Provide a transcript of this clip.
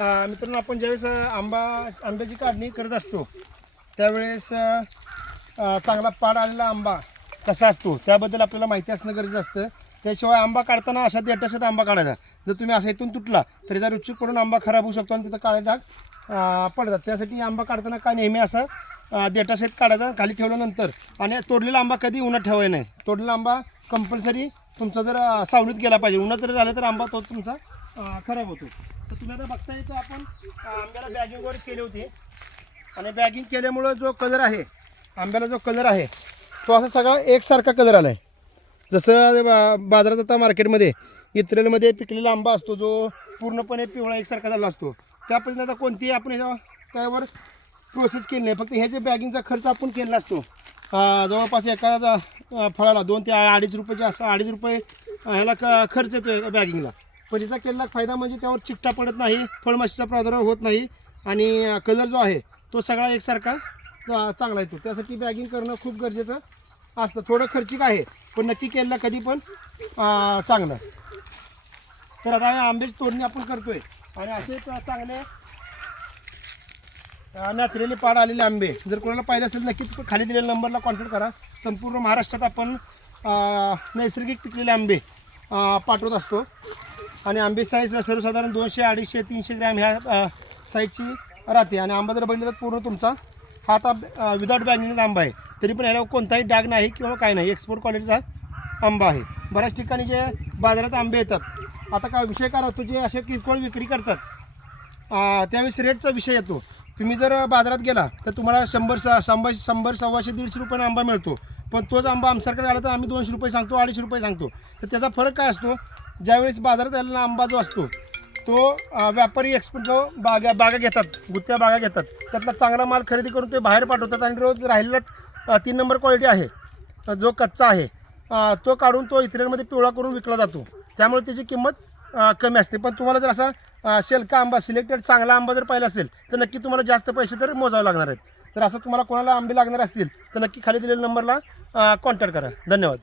मित्रांनो आपण ज्यावेळेस आंबा आंब्याची काढणी करत असतो त्यावेळेस चांगला पाड आलेला आंबा कसा असतो त्याबद्दल आपल्याला माहिती असणं गरजेचं असतं. त्याशिवाय आंबा काढताना अशा देठाशात आंबा काढायचा. जर तुम्ही असा इथून तुटला तरी जर रुचीक पडून आंबा खराब होऊ शकतो आणि तिथं काळे डाग पडतात. त्यासाठी आंबा काढताना का नेहमी असं अ, काढायचा खाली ठेवल्यानंतर. आणि तोडलेला आंबा कधी उन्हात ठेवायचा नाही. तोडलेला आंबा कंपल्सरी तुमचा जर सावलीत गेला पाहिजे. उन्हात जर झालं तर आंबा तो तुमचा खराब होतो. तुम्ही आता बघताय तर आपण आंब्याला बॅगिंग वगैरे केले होते. आणि बॅगिंग केल्यामुळं जो कलर आहे आंब्याला जो कलर आहे तो असा सगळा एकसारखा कलर आला आहे जसं बा- बाजारात आता मार्केटमध्ये इतरेलमध्ये पिकलेला आंबा असतो जो पूर्णपणे पिवळा एकसारखा झाला असतो. त्या पद्धतीने आता कोणतीही आपण ह्याच्या त्यावर प्रोसेस केली नाही. फक्त हे जे बॅगिंगचा खर्च आपण केलेला असतो जवळपास एका फळाला दोन ते अडीच रुपयाच्या असं अडीच रुपये ह्याला क खर्च येतो बॅगिंगला पण याचा केलेला फायदा म्हणजे त्यावर चिकटा पडत नाही फळमाशीचा प्रादुर्भाव होत नाही आणि कलर जो आहे तो सगळा एकसारखा चांगला येतो. त्यासाठी बॅगिंग करणं खूप गरजेचं असतं. थोडं खर्चिक आहे पण नक्की केलेलं कधी पण चांगलं. तर आता हे आंब्याची तोडणी आपण करतोय आणि असे चांगले नॅचरली पाड आलेले आंबे. जर कोणाला पाहिजे असेल नक्कीच खाली दिलेल्या नंबरला कॉन्टॅक्ट करा. संपूर्ण महाराष्ट्रात आपण नैसर्गिक पिकलेले आंबे पाठवत असतो. आणि आंबे साईज सर्वसाधारण दोनशे अडीचशे तीनशे ग्रॅम ह्या साईजची राहते. आणि आंबा जर बघितलं तर पूर्ण तुमचा हा आता विदाउट बॅगिंगचा आंबा आहे. तरी पण याला कोणताही डाग नाही किंवा काय नाही. एक्सपोर्ट क्वालिटीचा आंबा आहे. बऱ्याच ठिकाणी जे बाजारात आंबे येतात आता काय विषय काय होतो जे असे किरकोळ विक्री करतात त्यावेळेस रेटचा विषय येतो. तुम्ही जर बाजारात गेला तर तुम्हाला शंभर स शंभर शंभर सव्वाशे दीडशे रुपयाने आंबा मिळतो. पण तोच आंबा आमच्याकडे आला तर आम्ही दोनशे रुपये सांगतो अडीचशे रुपये सांगतो. तर त्याचा फरक काय असतो? ज्यावेळेस बाजारात आलेला आंबा जो असतो तो व्यापारी एक्सपोर्ट जो बागा बागा घेतात गुत्त्या बागा घेतात. त्यातला चांगला माल खरेदी करून ते बाहेर पाठवतात आणि रोज राहिलेला तीन नंबर क्वालिटी आहे. जो कच्चा आहे तो काढून तो इतरांमध्ये पिवळा करून विकला जातो. त्यामुळे त्याची किंमत कमी असते. पण तुम्हाला जर असा अ, शेलका आंबा सिलेक्टेड चांगला आंबा जर पाहिला असेल तर नक्की तुम्हाला जास्त पैसे तर मोजावे लागणार आहेत. तर असं तुम्हाला कोणाला आंबे लागणार असतील तर नक्की खाली दिलेल्या नंबरला कॉन्टॅक्ट करा. धन्यवाद.